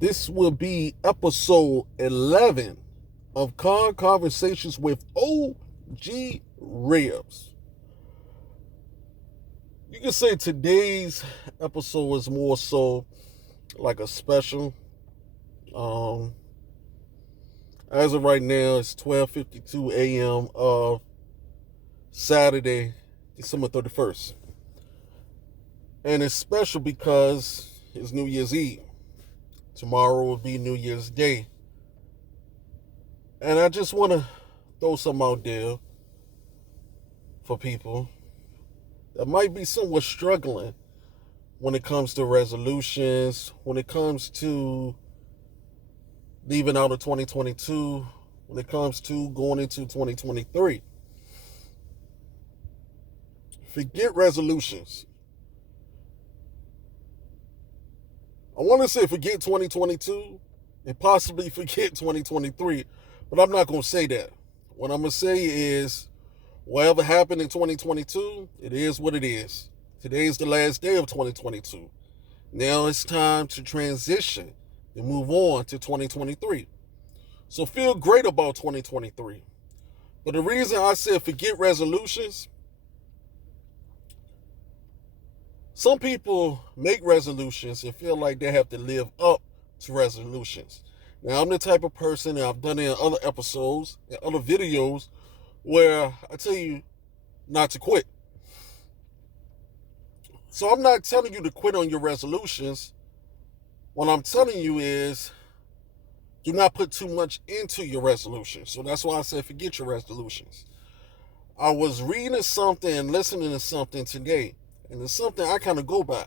This will be episode 11 of Conversations with OG Ribbz. You can say today's episode is more so like a special. Um, as of right now, it's 12:52 a.m. of Saturday, December 31st. And it's special because it's New Year's Eve. Tomorrow will be New Year's Day. And I just want to throw something out there for people that might be somewhat struggling when it comes to resolutions, when it comes to leaving out of 2022, when it comes to going into 2023. Forget resolutions. I want to say forget 2022 and possibly forget 2023, but I'm not going to say that. What I'm going to say is whatever happened in 2022, it is what it is. Today is the last day of 2022. Now it's time to transition and move on to 2023. So feel great about 2023. But the reason I said forget resolutions, some people make resolutions and feel like they have to live up to resolutions. Now, I'm the type of person, and I've done it in other episodes and other videos, where I tell you not to quit. So I'm not telling you to quit on your resolutions. What I'm telling you is do not put too much into your resolutions. So that's why I said forget your resolutions. I was reading something and listening to something today, and it's something I kind of go by.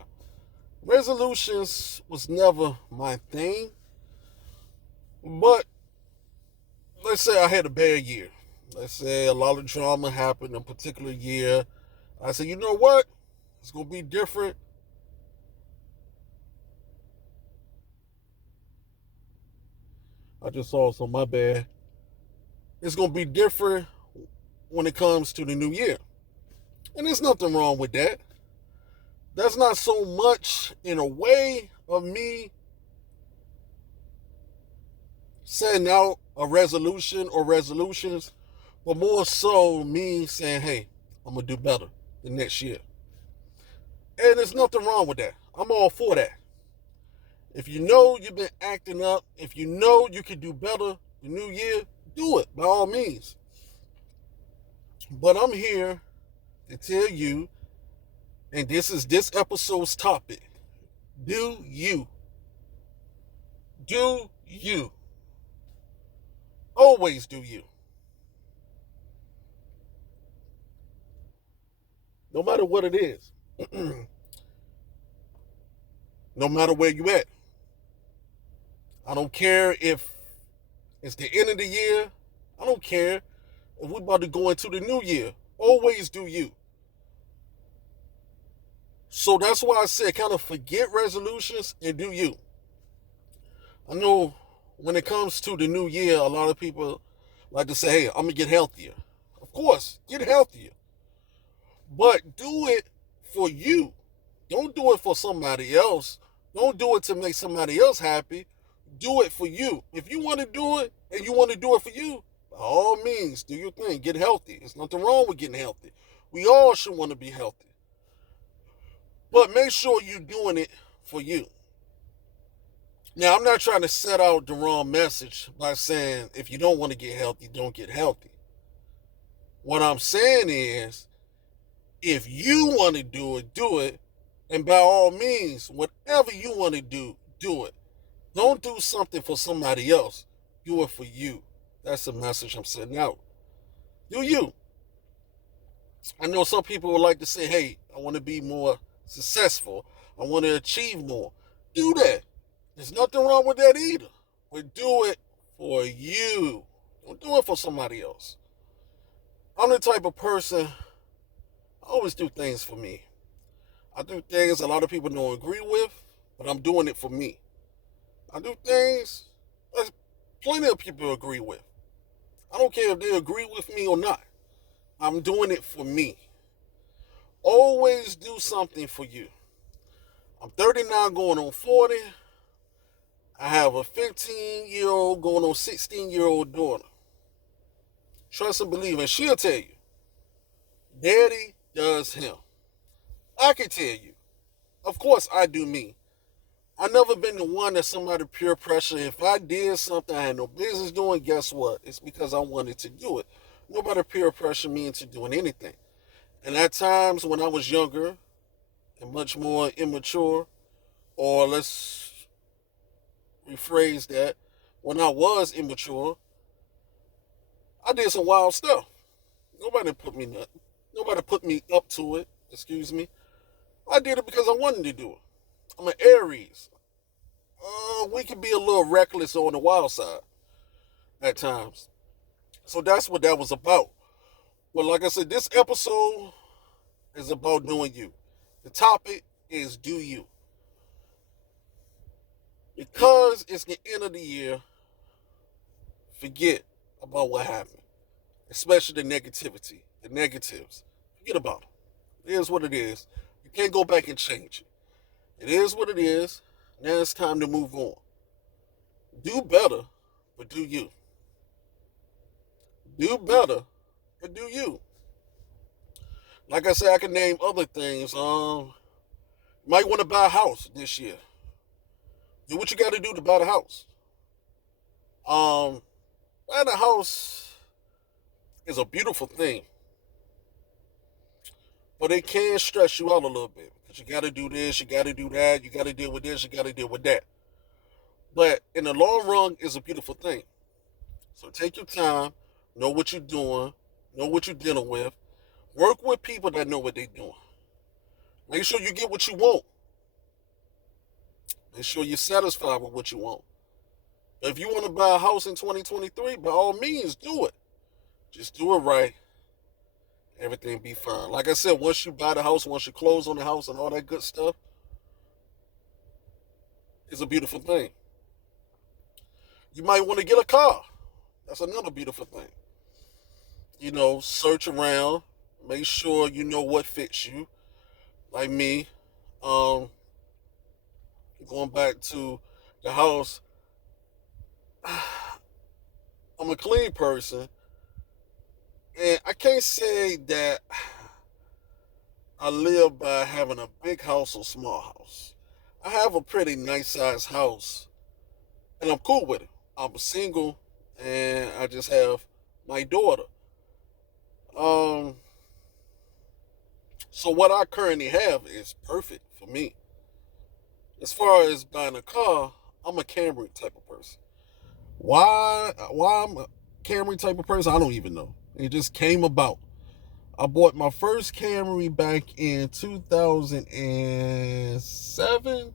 Resolutions was never my thing, but let's say I had a bad year. Let's say a lot of drama happened in a particular year. I said, you know what? It's going to be different. I just saw some, my bad. It's going to be different when it comes to the new year. And there's nothing wrong with that. That's not so much in a way of me setting out a resolution or resolutions, but more so me saying, hey, I'm going to do better the next year. And there's nothing wrong with that. I'm all for that. If you know you've been acting up, if you know you can do better the new year, do it by all means. But I'm here to tell you, and this is this episode's topic, do you. Do you. Always do you. No matter what it is. No matter where you at. I don't care if it's the end of the year. I don't care if we're about to go into the new year. Always do you. So that's why I said kind of forget resolutions and do you. I know when it comes to the new year, a lot of people like to say, hey, I'm going to get healthier. Of course, get healthier. But do it for you. Don't do it for somebody else. Don't do it to make somebody else happy. Do it for you. If you want to do it and you want to do it for you, by all means, do your thing. Get healthy. There's nothing wrong with getting healthy. We all should want to be healthy. But make sure you're doing it for you. Now, I'm not trying to set out the wrong message by saying if you don't want to get healthy, don't get healthy. What I'm saying is if you want to do it, do it. And by all means, whatever you want to do it. Don't do something for somebody else. Do it for you. That's the message I'm sending out. Do you. I know some people would like to say, hey, I want to be more successful. I want to achieve more. Do that. There's nothing wrong with that either. But do it for you. Don't do it for somebody else. I'm the type of person, I always do things for me. I do things a lot of people don't agree with, but I'm doing it for me. I do things that plenty of people agree with. I don't care if they agree with me or not. I'm doing it for me. Always do something for you. I'm 39 going on 40. I have a 15-year-old going on 16-year-old daughter. Trust and believe, and she'll tell you, Daddy does him. I can tell you. Of course, I do me. I never been the one that somebody peer pressure. If I did something I had no business doing, guess what? It's because I wanted to do it. Nobody peer pressure me into doing anything. And at times when I was younger and much more immature, or let's rephrase that, when I was immature, I did some wild stuff. Nobody put me nothing. Nobody put me up to it. Excuse me. I did it because I wanted to do it. I'm an Aries. We can be a little reckless on the wild side at times. So that's what that was about. But like I said, this episode is about doing you. The topic is do you. Because it's the end of the year, forget about what happened. Especially the negativity, the negatives. Forget about it. It is what it is. You can't go back and change it. It is what it is. Now it's time to move on. Do better, but do you. Do better, but do you. Like I said, I can name other things. You might want to buy a house this year. Do what you got to do to buy the house. Buying a house is a beautiful thing, but it can stress you out a little bit because you got to do this, you got to do that, you got to deal with this, you got to deal with that. But in the long run, it's a beautiful thing. So take your time, know what you're doing, know what you're dealing with, work with people that know what they're doing. Make sure you get what you want. Make sure you're satisfied with what you want. But if you want to buy a house in 2023, by all means, do it. Just do it right. Everything be fine. Like I said, once you buy the house, once you close on the house and all that good stuff, it's a beautiful thing. You might want to get a car. That's another beautiful thing. Search around. Make sure you know what fits you. Like me, going back to the house, I'm a clean person. And I can't say that I live by having a big house or small house. I have a pretty nice sized house, and I'm cool with it. I'm single, and I just have my daughter. Um, so what I currently have is perfect for me. As far as buying a car, I'm a Camry type of person. Why I'm a Camry type of person, I don't even know. It just came about. I bought my first Camry back in 2007.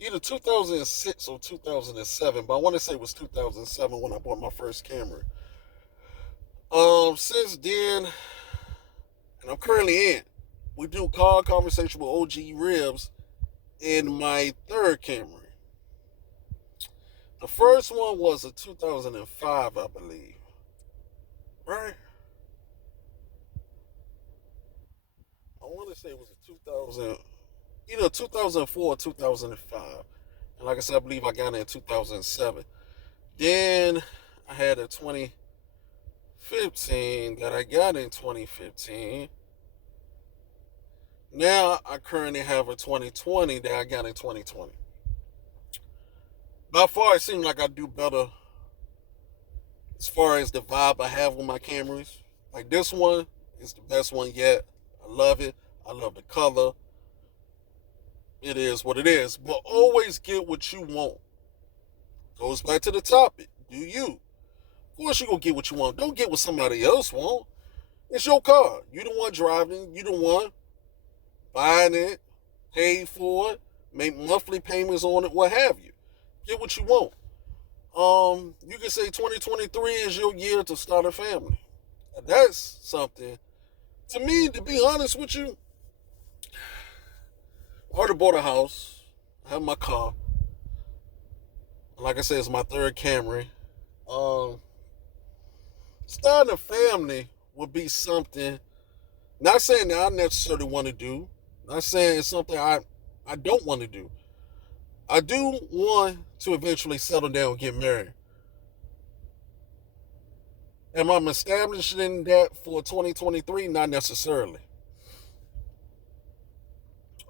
Either 2006 or 2007, but I want to say it was 2007 when I bought my first Camry. Since then, and I'm currently in, we do car conversation with OG Ribbz in my third Camry. The first one was a 2005, I believe. Right? I want to say it was a 2000, either 2004 or 2005. And like I said, I believe I got it in 2007. Then I had a 2015 that I got in 2015. Now I currently have a 2020 that I got in 2020. By far, it seems like I do better as far as the vibe I have with my Camrys. Like this one is the best one yet. I love it. I love the color. It is what it is. But always get what you want. Goes back to the topic. Do you? Of course you're going to get what you want. Don't get what somebody else wants. It's your car. You the one driving. You the one buying it, pay for it, make monthly payments on it, what have you. Get what you want. You can say 2023 is your year to start a family. That's something. To me, to be honest with you, I already bought a house. I have my car. Like I said, it's my third Camry. Starting a family would be something. Not saying that I necessarily want to do. Not saying it's something I don't want to do. I do want to eventually settle down and get married. Am I establishing that for 2023? Not necessarily.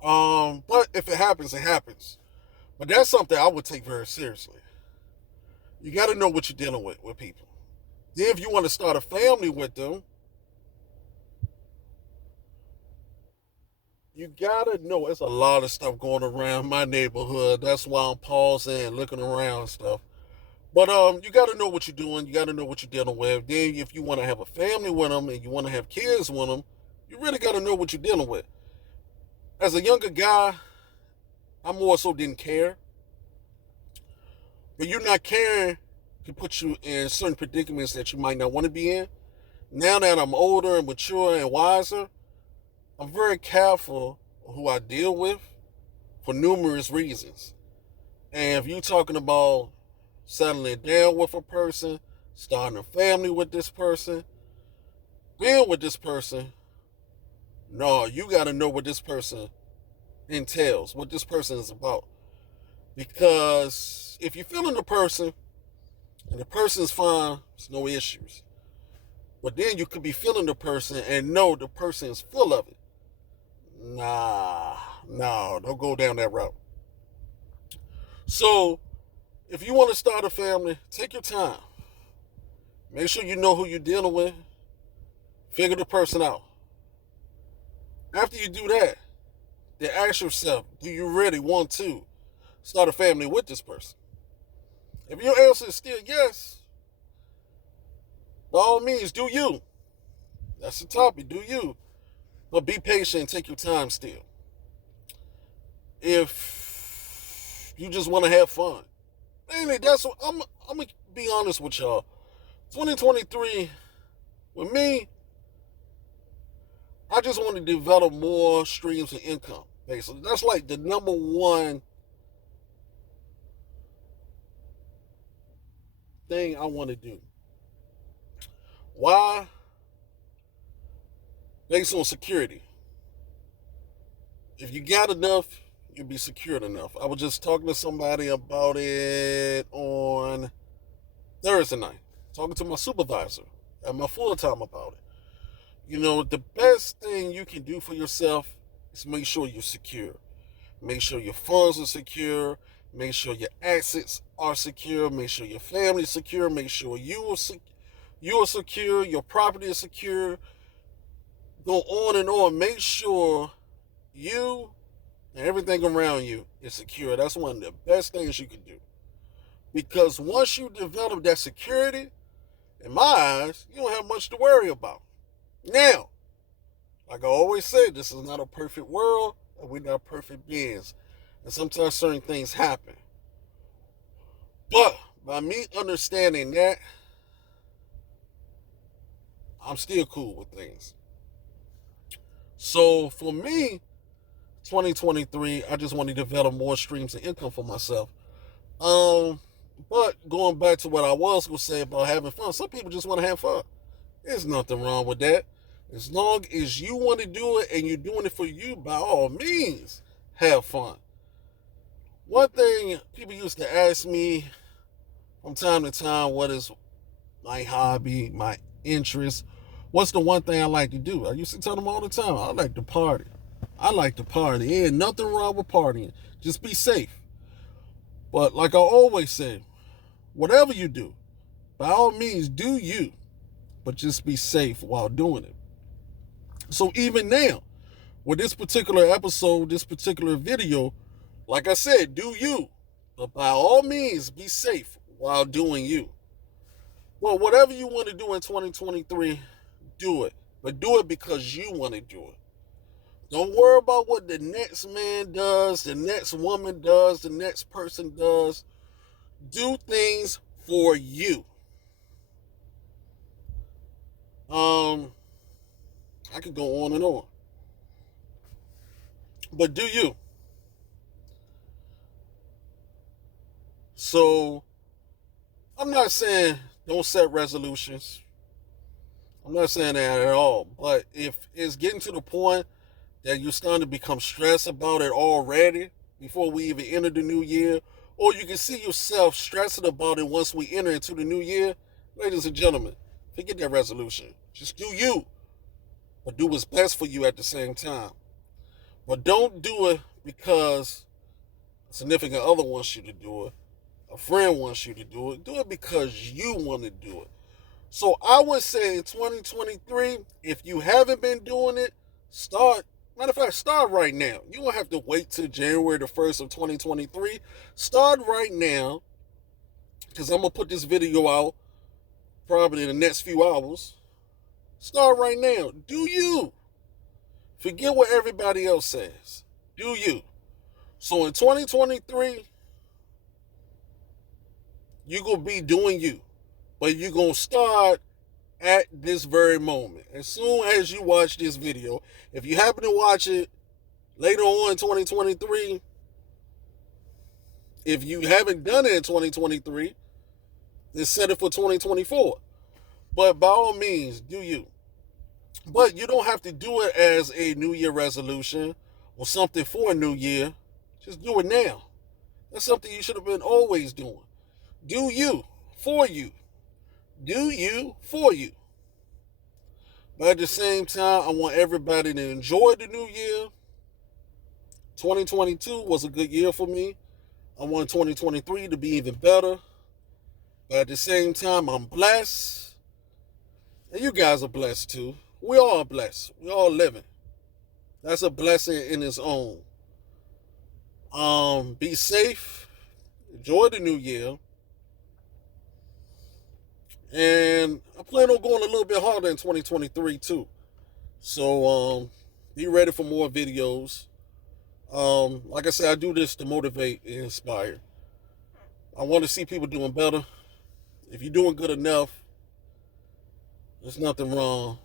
But if it happens, it happens. But that's something I would take very seriously. You got to know what you're dealing with people. Then, if you want to start a family with them, you got to know it's a lot of stuff going around my neighborhood. That's why I'm pausing and looking around and stuff. But you got to know what you're doing. You got to know what you're dealing with. Then, if you want to have a family with them and you want to have kids with them, you really got to know what you're dealing with. As a younger guy, I more so didn't care. But you not caring can put you in certain predicaments that you might not want to be in. Now that I'm older and mature and wiser, I'm very careful who I deal with for numerous reasons. And if you're talking about settling down with a person, starting a family with this person, being with this person, no, you got to know what this person entails, what this person is about. Because if you're feeling the person and the person's fine, there's no issues. But then you could be feeling the person and know the person is full of it. Nah, no, don't go down that route. So, if you want to start a family, take your time. Make sure you know who you're dealing with. Figure the person out. After you do that, then ask yourself, do you really want to start a family with this person? If your answer is still yes, by all means, do you. That's the topic, do you. But be patient and take your time still. If you just want to have fun. Mainly, that's what I'm going to be honest with y'all. 2023, with me, I just want to develop more streams of income, basically. That's like the number one thing I want to do. Why? Based on security. If you got enough, you'll be secured enough. I was just talking to somebody about it on Thursday night, talking to my supervisor at my full time about it. You know, the best thing you can do for yourself is make sure you're secure. Make sure your funds are secure. Make sure your assets are secure. Make sure your family is secure. Make sure you are secure. Your property is secure. Go on and on. Make sure you and everything around you is secure. That's one of the best things you can do. Because once you develop that security, in my eyes, you don't have much to worry about. Now, like I always say, this is not a perfect world, and we're not perfect beings. And sometimes certain things happen. But by me understanding that, I'm still cool with things. So for me, 2023, I just want to develop more streams of income for myself. But going back to what I was going to say about having fun, some people just want to have fun. There's nothing wrong with that. As long as you want to do it and you're doing it for you, by all means, have fun. One thing people used to ask me from time to time, what is my hobby, my interest? What's the one thing I like to do? I used to tell them all the time, I like to party. I like to party. There ain't nothing wrong with partying. Just be safe. But like I always say, whatever you do, by all means, do you. But just be safe while doing it. So even now, with this particular episode, this particular video, like I said, do you. But by all means, be safe while doing you. Well, whatever you want to do in 2023, do it. But do it because you want to do it. Don't worry about what the next man does, the next woman does, the next person does. Do things for you. I could go on and on. But do you? So, I'm not saying don't set resolutions. I'm not saying that at all. But if it's getting to the point that you're starting to become stressed about it already, before we even enter the new year, or you can see yourself stressing about it once we enter into the new year, ladies and gentlemen, forget that resolution. Just do you, but do what's best for you at the same time. But don't do it because a significant other wants you to do it, a friend wants you to do it. Do it because you want to do it. So I would say in 2023, if you haven't been doing it, start. Matter of fact, start right now. You won't have to wait till January the 1st of 2023. Start right now, because I'm going to put this video out probably in the next few hours. Start right now. Do you. Forget what everybody else says. Do you. So in 2023, you're going to be doing you. But you're going to start at this very moment. As soon as you watch this video, if you happen to watch it later on in 2023, if you haven't done it in 2023, then set it for 2024. But by all means, do you. But you don't have to do it as a New Year resolution or something for a new year. Just do it now. That's something you should have been always doing. Do you, for you. Do you, for you. But at the same time, I want everybody to enjoy the new year. 2022 was a good year for me. I want 2023 to be even better. But at the same time, I'm blessed. And you guys are blessed too. We all are blessed. We all living. That's a blessing in its own. Be safe. Enjoy the new year. And I plan on going a little bit harder in 2023 too. So be ready for more videos. Like I said, I do this to motivate and inspire. I want to see people doing better. If you're doing good enough, there's nothing wrong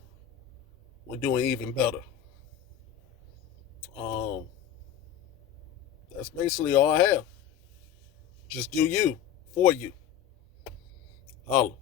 with doing even better. That's basically all I have. Just do you, for you. Holla.